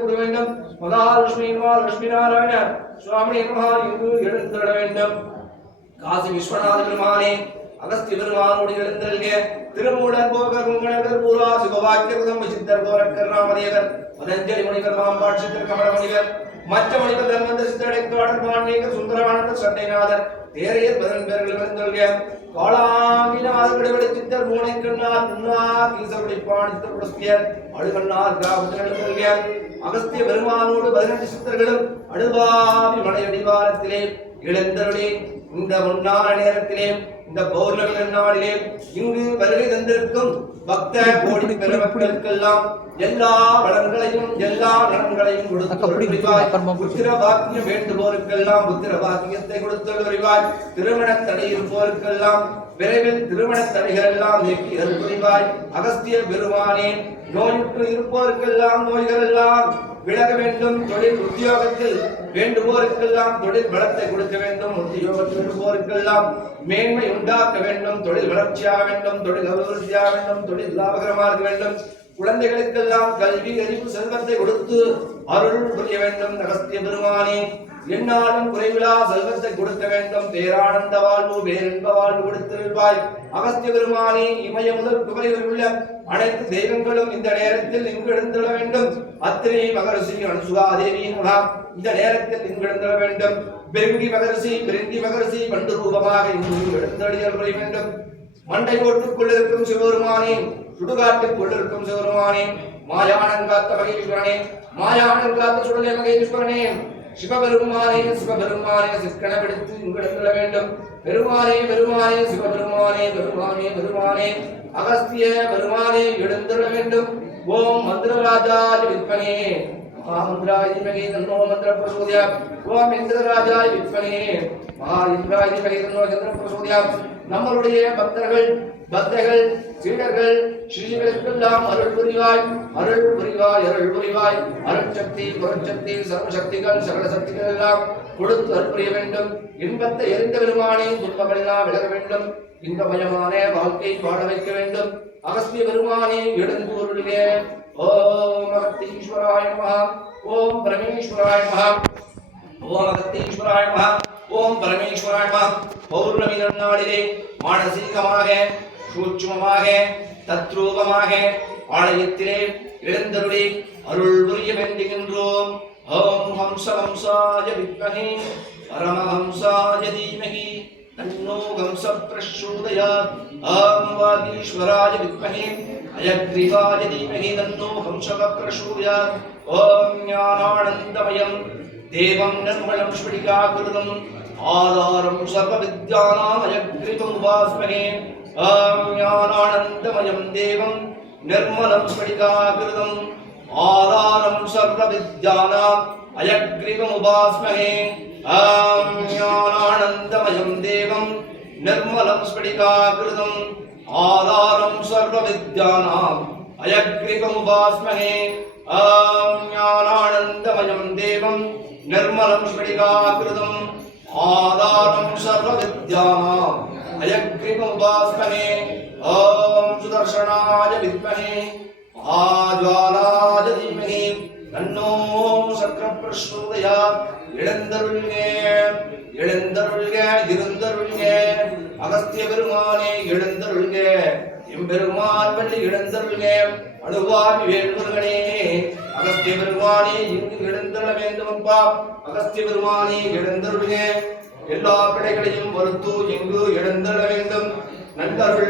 கொடுத்து விட வேண்டும். மகாலட்சுமி லட்சுமி நாராயண சுவாமி மகா இங்கு எழுந்திட வேண்டும். காசி விஸ்வநாத பெருமானே அகஸ்திய பெருமானோடு எழுந்தல்க திருமூலர் போகர் உங்களர் பூரா சிவவாக்கியகுதம் சித்தர் கோரக்கர் ராமதேவர். பதஞ்சலி முனிவர் மாம்பாட் சித்தர் முனிவர். மற்ற முனிவர் தர்மந்த சித்தடை தோடர் பாண்டியர் சுந்தரவானந்த சண்டைநாதர். தேரையர் பதன் பேர்கள் எழுந்தல்க பாலா விடுவிடு சித்தர் மூனை கண்ணார் முன்னார் ஈசவடிப்பான் சித்தர் புலஸ்தியர் அழுகண்ணார் கிராமத்தில் அகஸ்திய பெருமானோடு பதினெட்டு சித்தர்களும் அழுபாவி மலையடிவாரத்திலே இழந்தருளே இந்த முன்னான நேரத்திலே இந்த பௌர்ணமி நன்னாளிலே இங்கு வருகை தந்திருக்கும் பக்த கோடி பெருமக்களுக்கெல்லாம் எல்லா வளங்களையும் எல்லா நலன்களையும் கொடுத்து புத்திர பாக்கியம் வேண்டுவோருக்கெல்லாம் புத்திர பாக்கியத்தை கொடுத்து வருவாய். திருமண தடை இருப்போருக்கெல்லாம் விரைவில் திருமண தடைகள் எல்லாம் நீக்கி அருள் புரிவாய் அகஸ்திய பெருமானே நோயுற்று இருப்போருக்கெல்லாம் நோய்கள் எல்லாம் விலக வேண்டும். தொழில் உத்தியோகத்தில் வேண்டுவோருக்கெல்லாம் தொழில் பலத்தை கொடுக்க வேண்டும். உத்தியோகத்தில் விடுவோருக்கெல்லாம் மேன்மை உண்டாக்க வேண்டும் தொழில் வளர்ச்சியாக வேண்டும் தொழில் அபிவிருத்தியாக வேண்டும் தொழில் லாபகரமாக இருக்க வேண்டும். குழந்தைகளுக்கெல்லாம் கல்வி அறிவு செல்வத்தை கொடுத்து அருள் புரிய வேண்டும் அகஸ்திய பெருமானே. என்னாலும் குறைவிலா செல்வத்தை கொடுக்க வேண்டும். பேரானந்த வாழ்வு பேரின்ப வாழ்வு கொடுத்திருப்பாய். அகஸ்திய பெருமானே இமய முதல் குமரியில் உள்ள அனைத்து தெய்வங்களும் இந்த நேரத்தில் இங்கு எழுந்திட வேண்டும். அத்திரை மகரிஷி அனுசுகா தேவியின் முகாம் இந்த நேரத்தில் இங்கு எழுந்திட வேண்டும். பெருங்கி மகரிஷி பெருங்கி மகரிஷி பண்டு ரூபமாக இங்கு எழுந்தடியல் வேண்டும். மண்டை ஓட்டுக்குள் இருக்கும் சிவபெருமானே சுடுகாட்டுக்குள் இருக்கும் சிவபெருமானே மாயானங்காத்த மகேஸ்வரனே மாயானங்காத்த சுடலை மகேஸ்வரனே சிவபெருமானே சிவபெருமானே சிற்கண பிடித்து இங்கிடத்திட வேண்டும். பெருமானே பெருமானே சிவபெருமானே பெருமானே பெருமானே அகஸ்திய பெருமானே எழுந்திட வேண்டும். ஓம் மந்திரராஜாய விற்பனே மகாமந்திராய தன்னோ மந்திர பிரசோதியா. ஓம் இந்திரராஜாய விற்பனே மகா இந்திராய தன்னோ சந்திர பிரசோதியா. நம்மளுடைய பக்தர்கள் பக்தர்கள் சீடர்கள் ஸ்ரீகளுக்கெல்லாம் அருள் புரிவாய் அருள் புரிவாய் அருள் புரிவாய். அருள் சக்தி புறச்சக்தி சர்வசக்திகள் சகல சக்திகள் எல்லாம் கொடுத்து அருள் புரிய வேண்டும். இன்பத்தை எரிந்த பெருமானே துன்பமெல்லாம் விலக வேண்டும். இன்பமயமான வாழ்க்கை வாழ வைக்க வேண்டும். அகஸ்திய பெருமானே எழுந்தூருடைய ஓம் அகத்தீஸ்வராய மகா ஓம் பரமேஸ்வராய மகா ஓம் அகத்தீஸ்வராய மகா ஓம் பரமேஸ்வராய மகா பௌர்ணமி நன்னாளிலே மானசீகமாக சூட்சுமமாக தத்ரூபமாக ஆலயத்திலே எழுந்தருளி அருள் புரிய வேண்டுகின்றோம். ஓம் ஹம்ச ஹம்சாய வித்மஹே பரமஹம்சாய தீமஹி தன்னோ ஹம்ச பிரச்சோதயாத் ஆம் வாகீஸ்வராய வித்மஹே அயக்ரீவாய தீமஹி தன்னோ ஹம்சக பிரச்சோதயாத் ஓம் ஞானானந்தமயம் தேவம் நிர்மலம் ஸ்படிகாகிருதம் ஆதாரம் சர்வ வித்யானாம் அயக்ரீவம் உபாஸ்மஹே ஆம் ஞானானந்தமயம் தேவம் நிர்மலம் ஸ்படிகாகிருதம் ஆதாரம் சர்வ வித்யானாம் அயக்ரீவம் உபாஸ்மஹே ஆம் ஞானானந்தமயம் தேவம் நிர்மலம் ஸ்படிகாகிருதம் ஆதாரம் சர்வ வித்யானாம் அயக்ரீவம் உபாஸ்மஹே ஆம் ஞானானந்தமயம் தேவம் நிர்மலம் ஸ்படிகாகிருதம் ஆதாரம் சர்வ வித்யானாம் அயக்ரீவம் உபாஸ்மஹே ஓம் சுதர்ஷனாய வித்மஹே மகாஜ்வாலாய தீமஹி தன்னோ சக்கர பிரசோதயாத் எழுந்தருள்க எழுந்தருள்க இருந்தருள்க அகஸ்திய பெருமானே எழுந்தருள்க எம்பெருமான் வள்ளி எழுந்தருள்க அணுவாமி வேல்முருகனே அகஸ்திய பெருமானே இங்கு எழுந்தருள வேண்டும் அப்பா அகஸ்திய பெருமானே எழுந்தருள்க எல்லா பிழைகளையும் பொறுத்து இங்கு எழுந்தருள வேண்டும். நல்லருள்